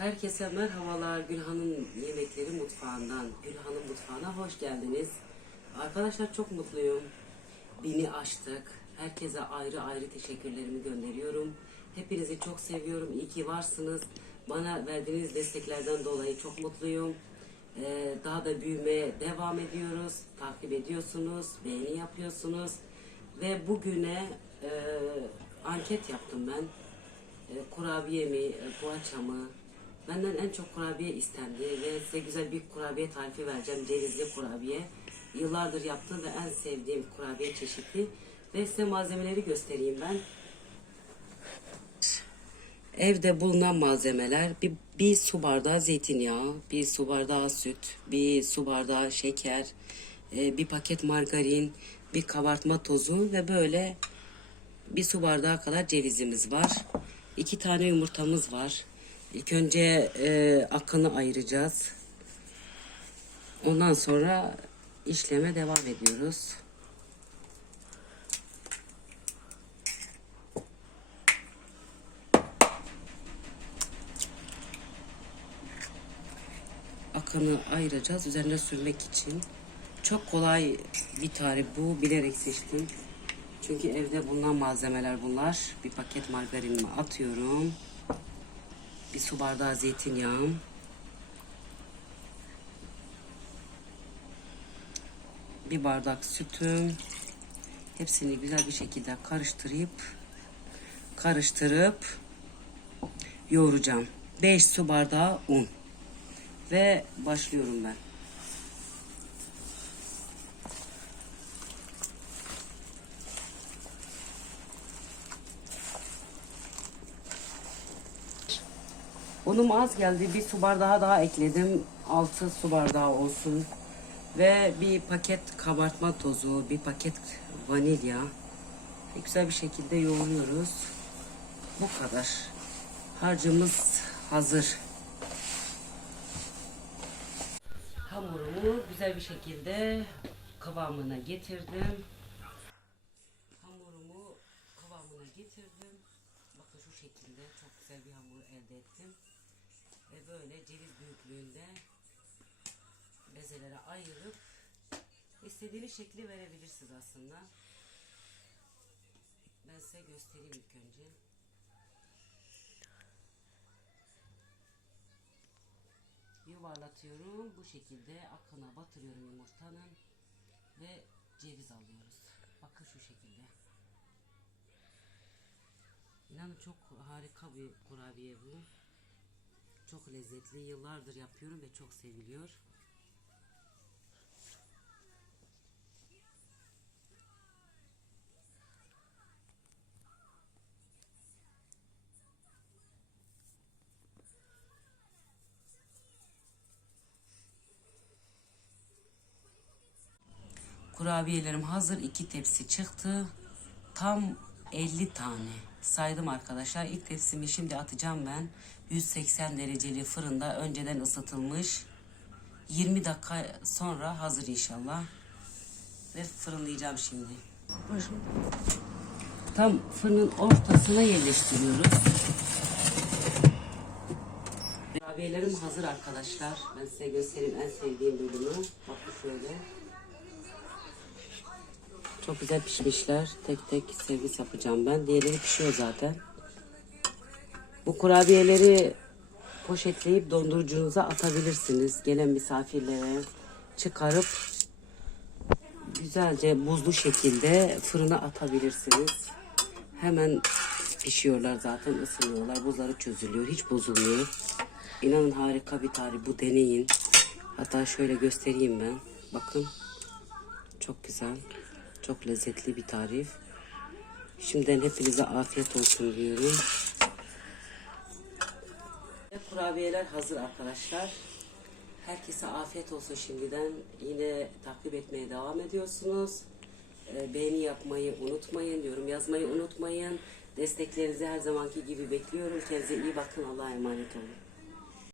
Herkese merhabalar. Gülhan'ın yemekleri mutfağından, Gülhan'ın mutfağına hoş geldiniz. Arkadaşlar çok mutluyum. Bini aştık. Herkese ayrı ayrı teşekkürlerimi gönderiyorum. Hepinizi çok seviyorum. İyi ki varsınız. Bana verdiğiniz desteklerden dolayı çok mutluyum. Ee, daha da büyümeye devam ediyoruz. Takip ediyorsunuz, beğeni yapıyorsunuz. Ve bugüne e, anket yaptım ben e, kurabiye mi, e, poğaça mı? Benden en çok kurabiye istendi ve size güzel bir kurabiye tarifi vereceğim. Cevizli kurabiye. Yıllardır yaptığım ve en sevdiğim kurabiye çeşidi. Ve size malzemeleri göstereyim ben. Evde bulunan malzemeler bir, bir su bardağı zeytinyağı, bir su bardağı süt, bir su bardağı şeker, e, bir paket margarin, bir kabartma tozu ve böyle bir su bardağı kadar cevizimiz var. İki tane yumurtamız var. İlk önce e, akını ayıracağız. Ondan sonra işleme devam ediyoruz. Akını ayıracağız üzerine sürmek için. Çok kolay bir tarif bu. Bilerek seçtim. Çünkü evde bulunan malzemeler bunlar. Bir paket margarinimi atıyorum. Bir su bardağı zeytinyağım. Bir bardak sütüm. Hepsini güzel bir şekilde karıştırıp karıştırıp yoğuracağım. 5 su bardağı un. Ve başlıyorum ben. Unum az geldi. Bir su bardağı daha ekledim. 6 su bardağı olsun. Ve bir paket kabartma tozu, bir paket vanilya. Güzel bir şekilde yoğuruyoruz. Bu kadar. Harcımız hazır. Hamurumu güzel bir şekilde kıvamına getirdim. Hamurumu kıvamına getirdim. Bakın şu şekilde çok güzel bir hamur elde ettim. Ve böyle ceviz büyüklüğünde bezelere ayırıp istediğiniz şekli verebilirsiniz aslında. Ben size göstereyim ilk önce. Yuvarlatıyorum. Bu şekilde akına batırıyorum yumurtanın ve ceviz alıyoruz. Bakın şu şekilde. İnanın çok harika bir kurabiye bu. Çok lezzetli. Yıllardır yapıyorum ve çok seviliyor. Kurabiyelerim hazır. iki tepsi çıktı. Tam 50 tane. Saydım arkadaşlar. İlk tepsimi şimdi atacağım ben. 180 dereceli fırında önceden ısıtılmış. 20 dakika sonra hazır inşallah. Ve fırınlayacağım şimdi. Tam fırının ortasına yerleştiriyoruz. Kurabiyelerim hazır arkadaşlar. Ben size göstereyim en sevdiğim bölümü. Bakın şöyle. Çok güzel pişmişler. Tek tek servis yapacağım ben. Diğerleri pişiyor zaten. Bu kurabiyeleri poşetleyip dondurucunuza atabilirsiniz. Gelen misafirlere çıkarıp güzelce buzlu şekilde fırına atabilirsiniz. Hemen pişiyorlar zaten ısınıyorlar. Buzları çözülüyor. Hiç bozulmuyor. İnanın harika bir tarif. Bu deneyin. Hatta şöyle göstereyim ben. Bakın. Çok güzel. Çok lezzetli bir tarif. Şimdiden hepinize afiyet olsun diyorum. Kurabiyeler hazır arkadaşlar. Herkese afiyet olsun şimdiden. Yine takip etmeye devam ediyorsunuz. Ee, Beğeni yapmayı unutmayın, yorum yazmayı unutmayın. Desteklerinizi her zamanki gibi bekliyorum. Kendinize iyi bakın. Allah'a emanet olun.